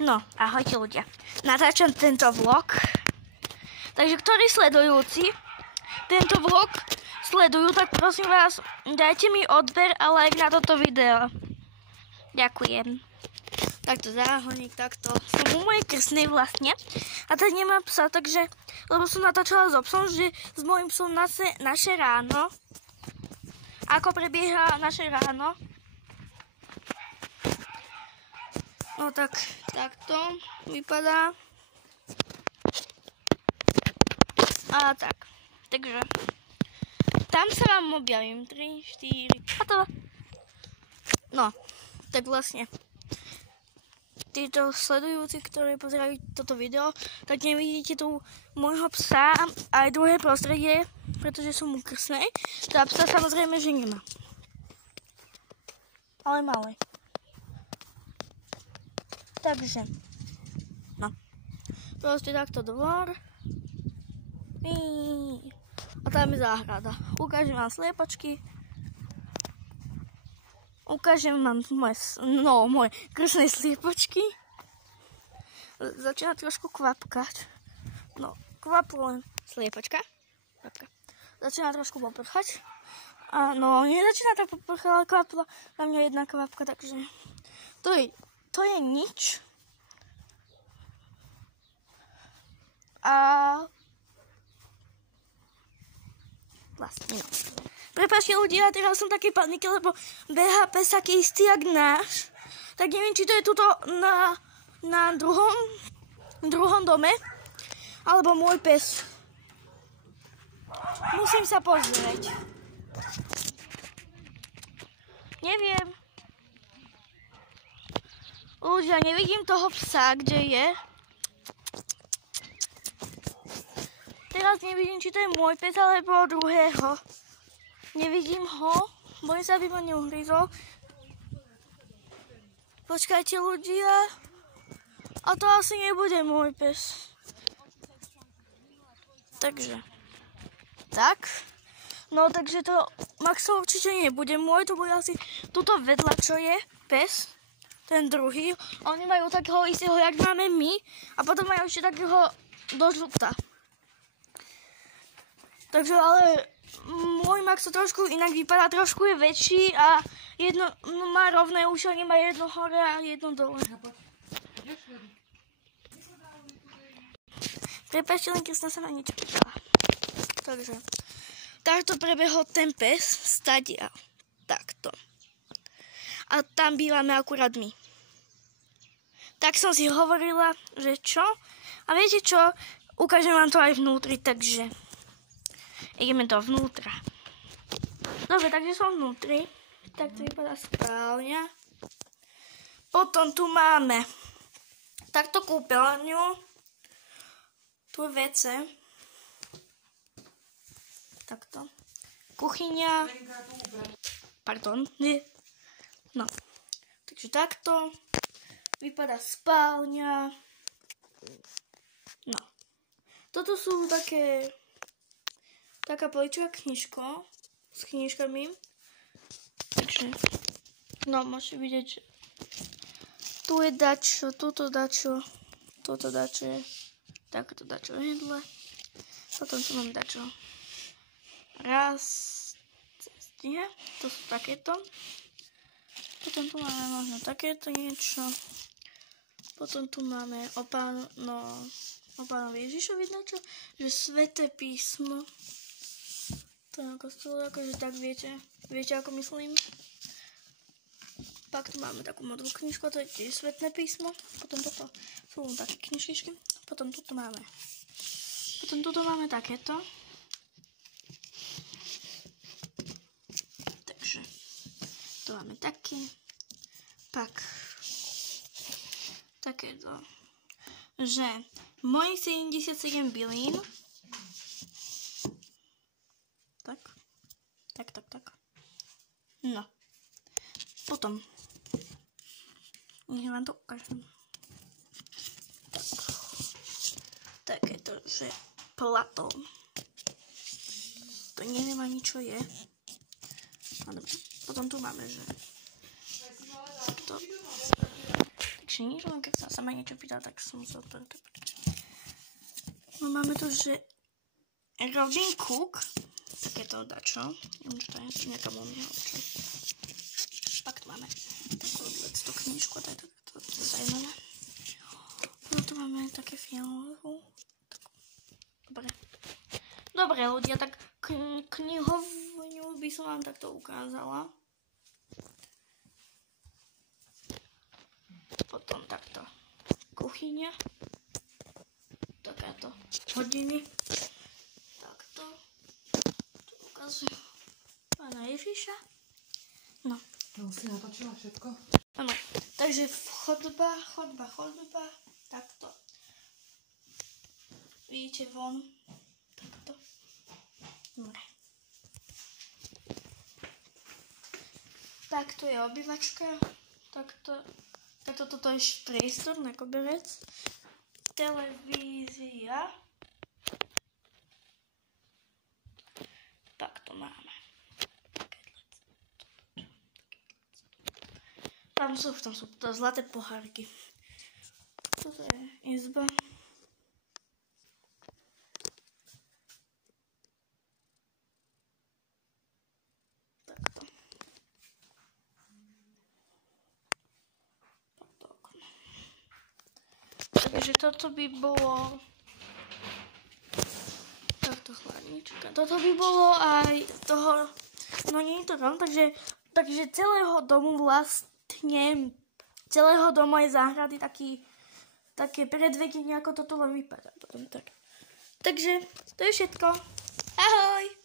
No, ahojte ľudia. Natáčam tento vlog. Takže ktorí sledujúci tento vlog sledujú, tak prosím vás, dajte mi odber a like na toto video. Ďakujem. Takto záhoník, takto. Som u mojej krsnej vlastne. A teď nemám psa, takže, lebo som natáčala s psom, že s mojím psom naše ráno. Ako prebieha naše ráno. No tak, takto vypadá. A tak, takže tam sa vám objavím. 3, 4 a to. No, tak vlastne títo sledujúci, ktorí pozerajú toto video, tak nevidíte tu môjho psa a aj druhé prostredie, pretože som mu krsnej. Tá psa samozrejme, že nemá. Ale malé. Takže, no, proste takto dvor. A tam je záhrada. Ukážem vám sliepočky. Ukážem vám moje krsné sliepočky. Začína trošku kvapkať. No, kvaplo len sliepočka. Kvapka. Začína trošku poprchať. A no, nezačína tak poprchať, ale kvapla na mňa jedna kvapka, takže to je nič. A vlastne no. Prepáčte ľudia, teraz som taký panike, lebo behá pes taký istý jak náš. Tak neviem, či to je tuto na druhom dome, alebo môj pes. Musím sa pozrieť. Neviem. Ľudia, nevidím toho psa, kde je. Teraz nevidím, či to je môj pes, alebo druhého. Nevidím ho. Bojím sa, aby ma neuhryzol. Počkajte, ľudia. A to asi nebude môj pes. Takže. Tak. No, takže to Maxo určite nebude môj. To bude asi tuto vedľa, čo je pes. Ten druhý. Oni majú takého istého, jak máme my. A potom majú ešte takého do žlta. Takže ale môj Maxo trošku inak vypadá. Trošku je väčší a má rovné uši, nemá jedno hore a jedno dole. Prepáčte, len krsna sa na niečo pýtala. Takže takto prebehol ten pes stadiaľ. Takto. A tam bývame akurát my. Tak som si hovorila, že čo? A viete čo? Ukážem vám to aj vnútri, takže ideme do vnútra. Dobre, takže som vnútri. Takto vypadá spálňa. Potom tu máme takto kúpeľňu. Tu je WC. Takto. Kuchyňa. Pardon, nie. No, takže takto vypadá spálňa. No, toto sú taká polička s knižkami. Takže, no, môžete vidieť, že tu je dačo, toto dačo je, takto dačo jedle. Potom tu mám dačo. Raz, cestie, to sú takéto. Potom tu máme možno takéto niečo. Potom tu máme o pánovi Ježišovi niečo, že Sväté písmo. To je ako stôl, akože tak viete ako myslím. Pak tu máme takú modrú knižku, to je tiež Sväté písmo. Potom toto sú také knižky. Potom tuto máme takéto. Takže tu máme taký. Pak takéto, že mojich 77 bylín. Tak. No. Potom. Nech vám to ukážem. Tak. Takéto, že Platón. To neviem ani čo je. Potom tu máme, že takto. Takže ešte nič, len keď sa sama niečo pýtala, tak som sa to prečítala. No máme tu, že Robin Cook, takéto dačo, neviem, čo to je, či nejaká múmia, pak tu máme tú knižku, to je to zaujímavé. No tu máme také fialovú. Dobre ľudia, tak knihovňu by som vám takto ukázala. Potom takto kuchyňa. Takéto hodiny. Takto. Tu ukazujem pána Ježiša. No. To už si natočila všetko? Áno. Takže chodba. Takto. Vidíte von. Takto. Dobre. Takto je obývačka. Takto toto je priestor na koberec. Televízia. Takto máme. Tam sú to zlaté pohárky. Toto je izba. Takto. Takže toto by bolo takto chladnička. Toto by bolo aj toho, no nie je to tam, takže celého domu vlastne, celého domu aj záhrady také predvedenie, ako toto len vypadá. Takže to je všetko. Ahoj!